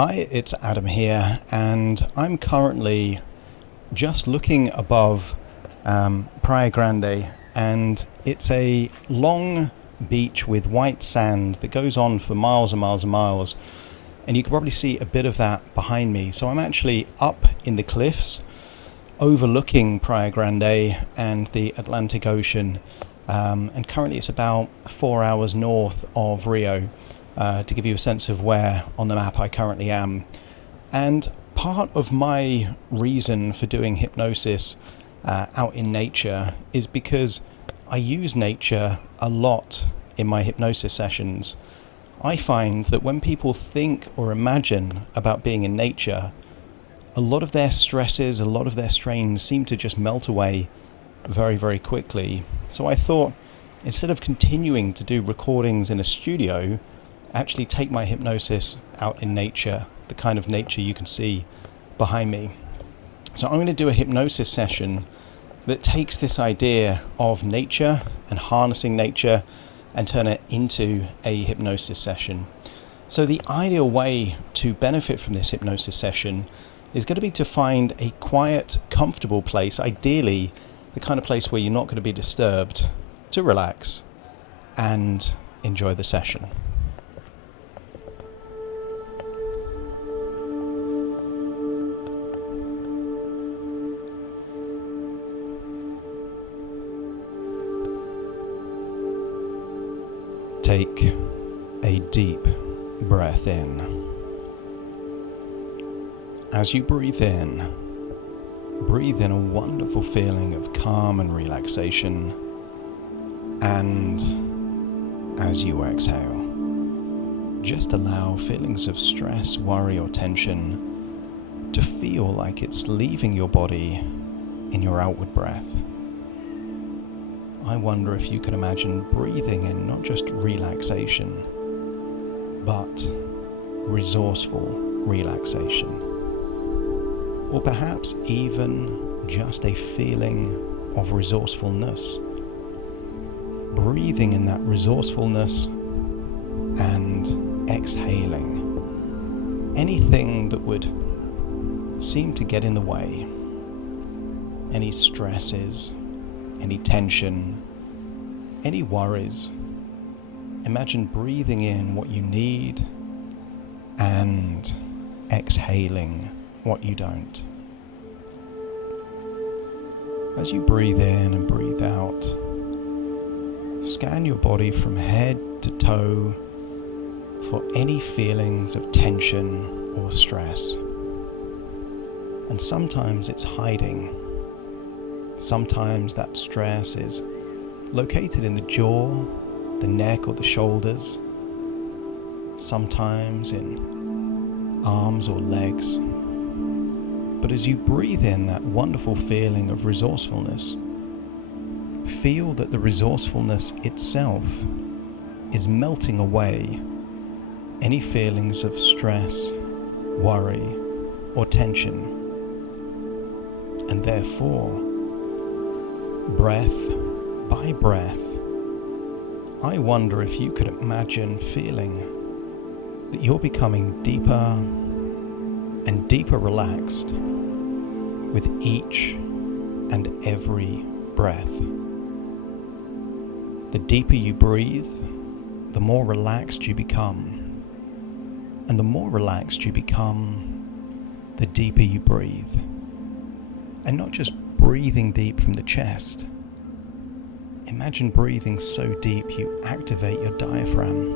Hi, it's Adam here, and I'm currently just looking above Praia Grande, and it's a long beach with white sand that goes on for miles and miles and miles, and you can probably see a bit of that behind me. So I'm actually up in the cliffs overlooking Praia Grande and the Atlantic Ocean, and currently it's about 4 hours north of Rio. To give you a sense of where on the map I currently am. And part of my reason for doing hypnosis out in nature is because I use nature a lot in my hypnosis sessions. I find that when people think or imagine about being in nature, a lot of their stresses, a lot of their strains seem to just melt away very, very quickly. So I thought, instead of continuing to do recordings in a studio, actually take my hypnosis out in nature, the kind of nature you can see behind me. So I'm going to do a hypnosis session that takes this idea of nature and harnessing nature and turn it into a hypnosis session. So the ideal way to benefit from this hypnosis session is going to be to find a quiet, comfortable place, ideally the kind of place where you're not going to be disturbed, to relax and enjoy the session. Take a deep breath in. As you breathe in a wonderful feeling of calm and relaxation. And as you exhale, just allow feelings of stress, worry, or tension to feel like it's leaving your body in your outward breath. I wonder if you could imagine breathing in not just relaxation, but resourceful relaxation. Or perhaps even just a feeling of resourcefulness. Breathing in that resourcefulness and exhaling anything that would seem to get in the way. Any stresses, any tension, any worries. Imagine breathing in what you need and exhaling what you don't. As you breathe in and breathe out, scan your body from head to toe for any feelings of tension or stress. And sometimes it's hiding. Sometimes that stress is located in the jaw, the neck, or the shoulders. Sometimes in arms or legs. But as you breathe in that wonderful feeling of resourcefulness, feel that the resourcefulness itself is melting away any feelings of stress, worry, or tension. And therefore, breath by breath, I wonder if you could imagine feeling that you're becoming deeper and deeper relaxed with each and every breath. The deeper you breathe, the more relaxed you become. And the more relaxed you become, the deeper you breathe. And not just breathing deep from the chest. Imagine breathing so deep you activate your diaphragm.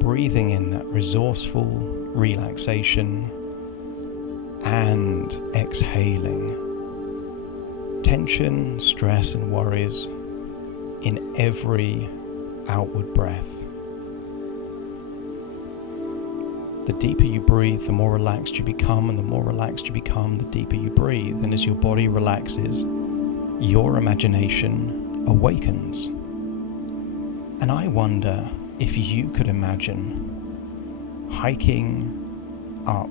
Breathing in that resourceful relaxation and exhaling tension, stress, and worries in every outward breath. The deeper you breathe, the more relaxed you become, and the more relaxed you become, the deeper you breathe. And as your body relaxes, your imagination awakens. And I wonder if you could imagine hiking up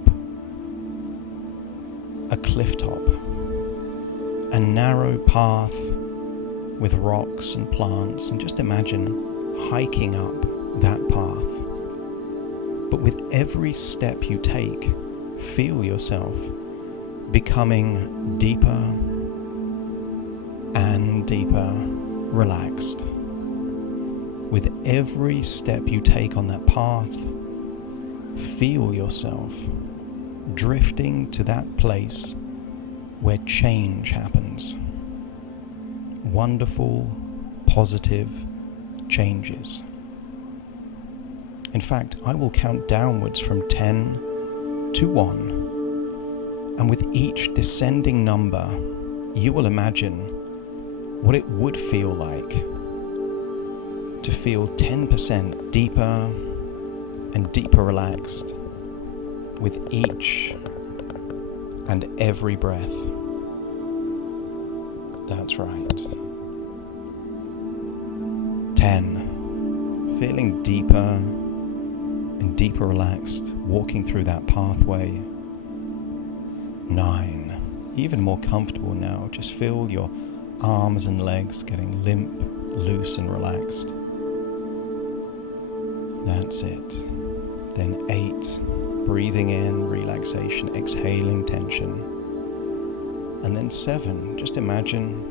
a cliff top, a narrow path with rocks and plants, and just imagine hiking up that path. But with every step you take, feel yourself becoming deeper and deeper relaxed. With every step you take on that path, feel yourself drifting to that place where change happens. Wonderful, positive changes. In fact, I will count downwards from 10 to 1, and with each descending number, you will imagine what it would feel like to feel 10% deeper and deeper relaxed with each and every breath. That's right. 10. Feeling deeper and deeper relaxed, walking through that pathway. 9. Even more comfortable now. Just feel your arms and legs getting limp, loose and relaxed. That's it. Then 8. Breathing in relaxation, exhaling tension. And then 7. Just imagine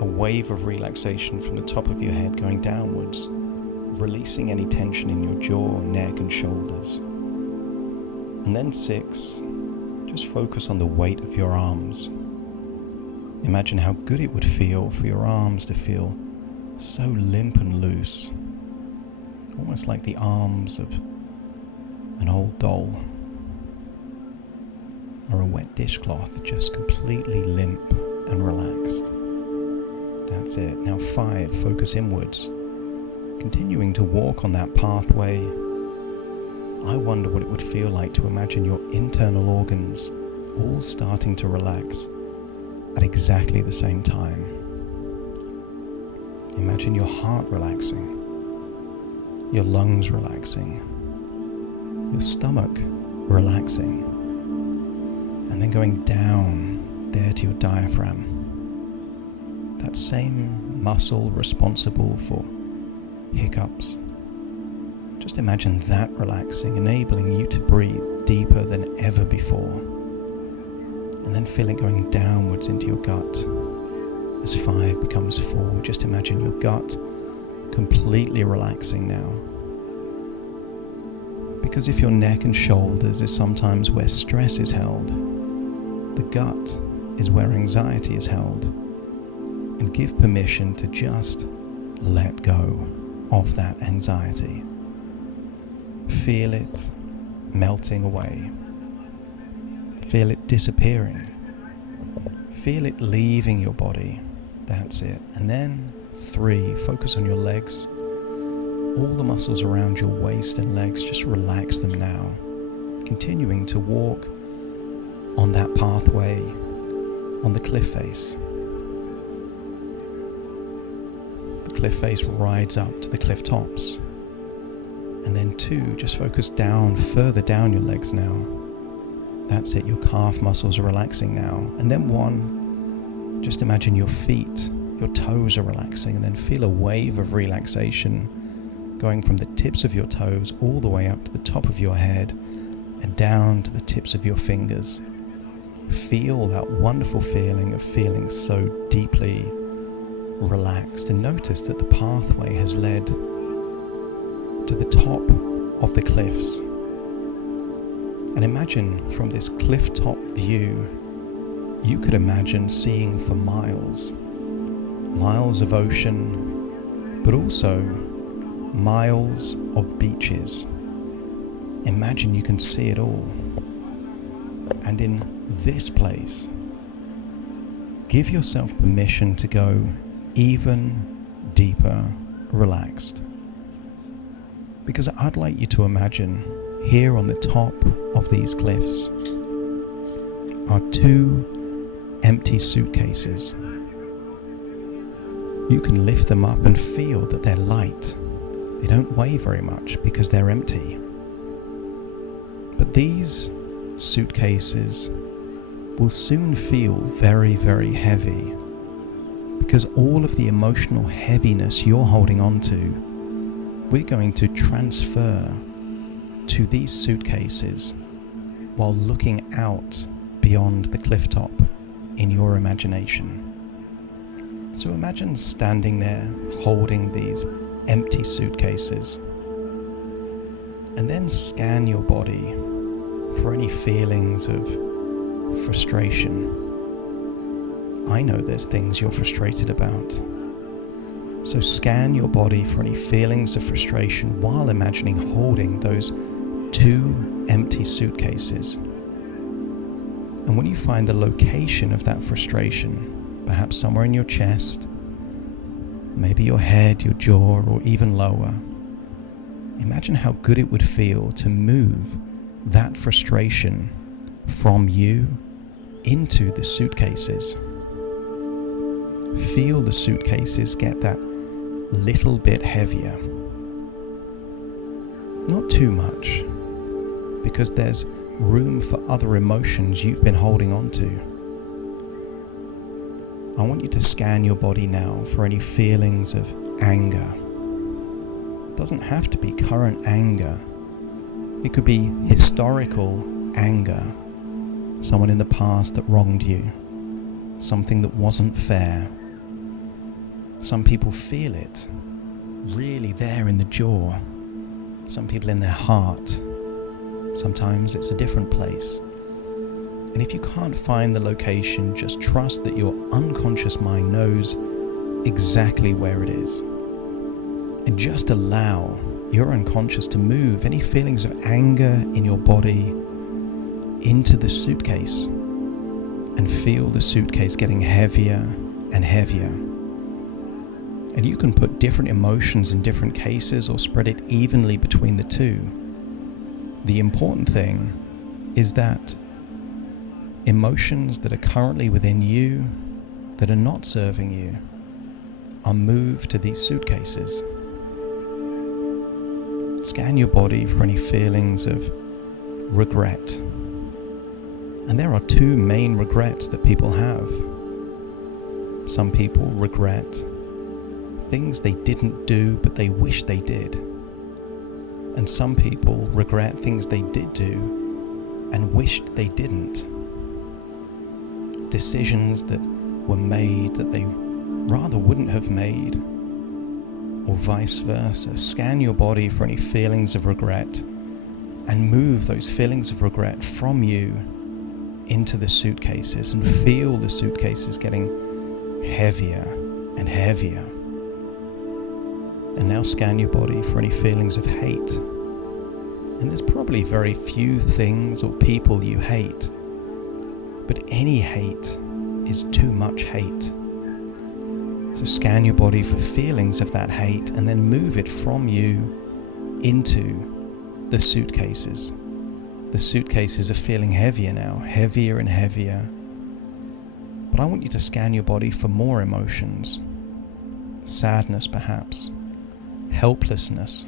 a wave of relaxation from the top of your head going downwards, releasing any tension in your jaw, neck and shoulders. And then 6, just focus on the weight of your arms. Imagine how good it would feel for your arms to feel so limp and loose, almost like the arms of an old doll or a wet dishcloth, just completely limp and relaxed. That's it. Now 5, focus inwards. Continuing to walk on that pathway, I wonder what it would feel like to imagine your internal organs all starting to relax at exactly the same time. Imagine your heart relaxing, your lungs relaxing, your stomach relaxing, and then going down there to your diaphragm. That same muscle responsible for hiccups. Just imagine that relaxing, enabling you to breathe deeper than ever before. And then feel it going downwards into your gut. As 5 becomes 4, just imagine your gut completely relaxing now. Because if your neck and shoulders is sometimes where stress is held, the gut is where anxiety is held. And give permission to just let go of that anxiety. Feel it melting away. Feel it disappearing. Feel it leaving your body. That's it. And then 3, focus on your legs. All the muscles around your waist and legs, just relax them now. Continuing to walk on that pathway, on the cliff face. The cliff face rides up to the cliff tops. And then 2, just focus down, further down your legs now. That's it, your calf muscles are relaxing now. And then 1, just imagine your feet, your toes are relaxing, and then feel a wave of relaxation going from the tips of your toes all the way up to the top of your head and down to the tips of your fingers. Feel that wonderful feeling of feeling so deeply relaxed, and notice that the pathway has led to the top of the cliffs. And imagine from this cliff top view, you could imagine seeing for miles of ocean, but also miles of beaches. Imagine you can see it all. And in this place, give yourself permission to go even deeper relaxed. Because I'd like you to imagine here on the top of these cliffs are 2 empty suitcases. You can lift them up and feel that they're light. They don't weigh very much because they're empty. But these suitcases will soon feel very, very heavy, because all of the emotional heaviness you're holding on to, we're going to transfer to these suitcases while looking out beyond the clifftop in your imagination. So imagine standing there holding these empty suitcases, and then scan your body for any feelings of frustration. I know there's things you're frustrated about. So scan your body for any feelings of frustration while imagining holding those 2 empty suitcases. And when you find the location of that frustration, perhaps somewhere in your chest, maybe your head, your jaw, or even lower, imagine how good it would feel to move that frustration from you into the suitcases. Feel the suitcases get that little bit heavier. Not too much, because there's room for other emotions you've been holding on to. I want you to scan your body now for any feelings of anger. It doesn't have to be current anger. It could be historical anger. Someone in the past that wronged you. Something that wasn't fair. Some people feel it really there in the jaw. Some people in their heart. Sometimes it's a different place. And if you can't find the location, just trust that your unconscious mind knows exactly where it is. And just allow your unconscious to move any feelings of anger in your body into the suitcase, and feel the suitcase getting heavier and heavier. And you can put different emotions in different cases or spread it evenly between the two. The important thing is that emotions that are currently within you that are not serving you are moved to these suitcases. Scan your body for any feelings of regret. And there are 2 main regrets that people have. Some people regret things they didn't do but they wish they did. And some people regret things they did do and wished they didn't. Decisions that were made that they rather wouldn't have made, or vice versa. Scan your body for any feelings of regret and move those feelings of regret from you into the suitcases, and feel the suitcases getting heavier and heavier. And now scan your body for any feelings of hate. And there's probably very few things or people you hate, but any hate is too much hate. So scan your body for feelings of that hate and then move it from you into the suitcases. The suitcases are feeling heavier now, heavier and heavier. But I want you to scan your body for more emotions. Sadness perhaps, helplessness.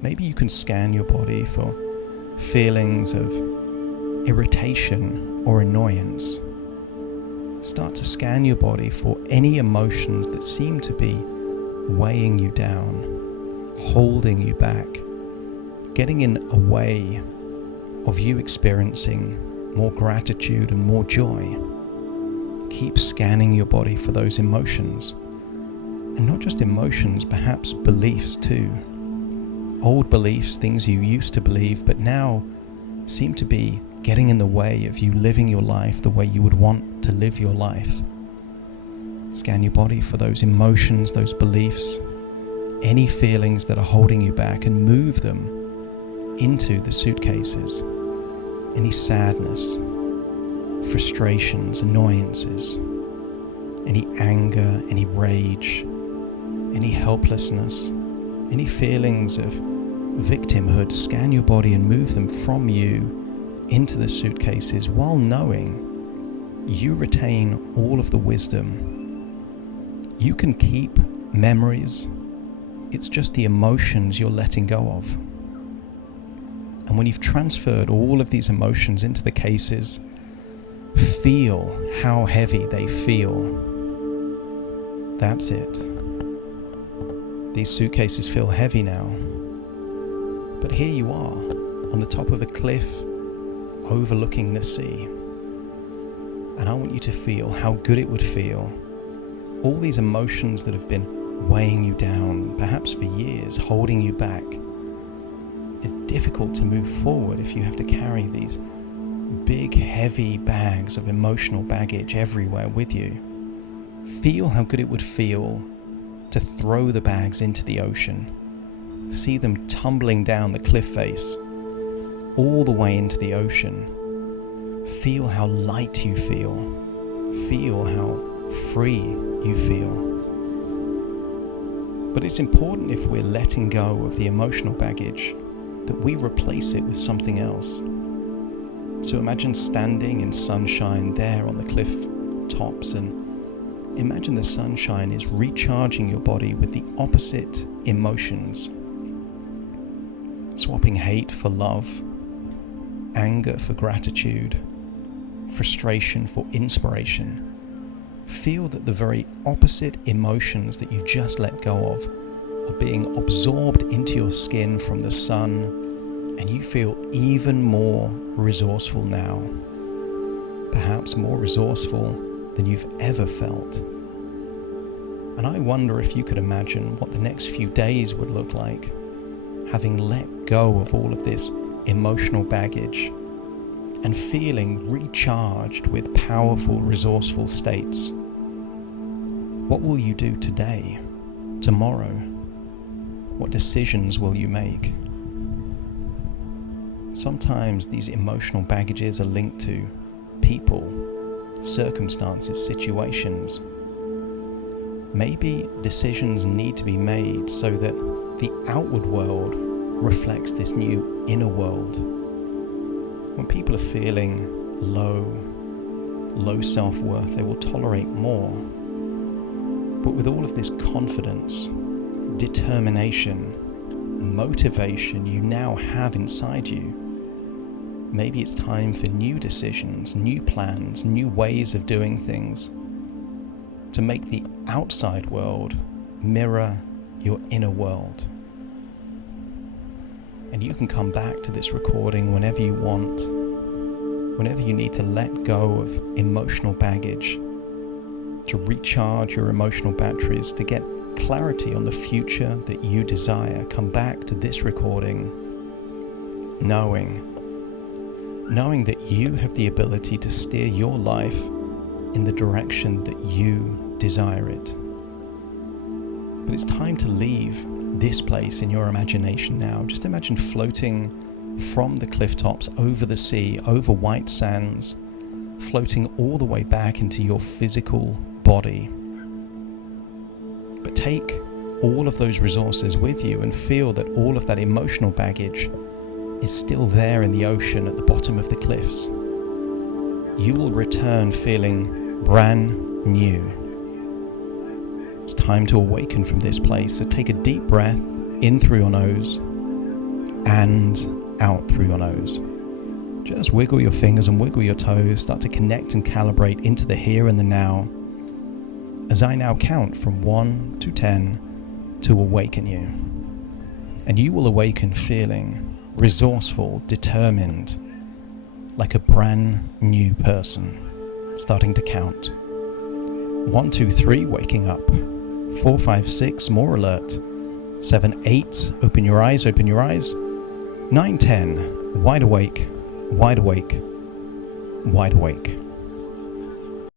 Maybe you can scan your body for feelings of irritation or annoyance. Start to scan your body for any emotions that seem to be weighing you down, holding you back, getting in a way of you experiencing more gratitude and more joy. Keep scanning your body for those emotions. And not just emotions, perhaps beliefs too. Old beliefs, things you used to believe, but now seem to be getting in the way of you living your life the way you would want to live your life. Scan your body for those emotions, those beliefs, any feelings that are holding you back, and move them into the suitcases. Any sadness, frustrations, annoyances, any anger, any rage, any helplessness, any feelings of victimhood, scan your body and move them from you into the suitcases, while knowing you retain all of the wisdom. You can keep memories. It's just the emotions you're letting go of. And when you've transferred all of these emotions into the cases, feel how heavy they feel. That's it. These suitcases feel heavy now. But here you are, on the top of a cliff, overlooking the sea. And I want you to feel how good it would feel. All these emotions that have been weighing you down, perhaps for years, holding you back. It's difficult to move forward if you have to carry these big, heavy bags of emotional baggage everywhere with you. Feel how good it would feel to throw the bags into the ocean. See them tumbling down the cliff face, all the way into the ocean. Feel how light you feel. Feel how free you feel. But it's important, if we're letting go of the emotional baggage, that we replace it with something else. So imagine standing in sunshine there on the cliff tops, and imagine the sunshine is recharging your body with the opposite emotions. Swapping hate for love, anger for gratitude, frustration for inspiration. Feel that the very opposite emotions that you've just let go of are being absorbed into your skin from the sun, and you feel even more resourceful now. Perhaps more resourceful than you've ever felt. And I wonder if you could imagine what the next few days would look like, having let go of all of this emotional baggage and feeling recharged with powerful, resourceful states. What will you do today, tomorrow? What decisions will you make? Sometimes these emotional baggages are linked to people, circumstances, situations. Maybe decisions need to be made so that the outward world reflects this new inner world. When people are feeling low self-worth, they will tolerate more. But with all of this confidence, determination, motivation you now have inside you, maybe it's time for new decisions, new plans, new ways of doing things, to make the outside world mirror your inner world. And you can come back to this recording whenever you want, whenever you need to let go of emotional baggage, to recharge your emotional batteries, to get clarity on the future that you desire. Come back to this recording knowing that you have the ability to steer your life in the direction that you desire it. But it's time to leave this place in your imagination now. Just imagine floating from the cliff tops over the sea, over white sands, floating all the way back into your physical body. But take all of those resources with you and feel that all of that emotional baggage is still there in the ocean at the bottom of the cliffs. You will return feeling brand new. It's time to awaken from this place. So take a deep breath in through your nose and out through your nose. Just wiggle your fingers and wiggle your toes. Start to connect and calibrate into the here and the now, as I now count from 1 to 10 to awaken you. And you will awaken feeling resourceful, determined, like a brand new person. Starting to count. 1, 2, 3, waking up. 4, 5, 6, more alert. 7, 8, open your eyes, open your eyes. 9, 10, wide awake, wide awake, wide awake.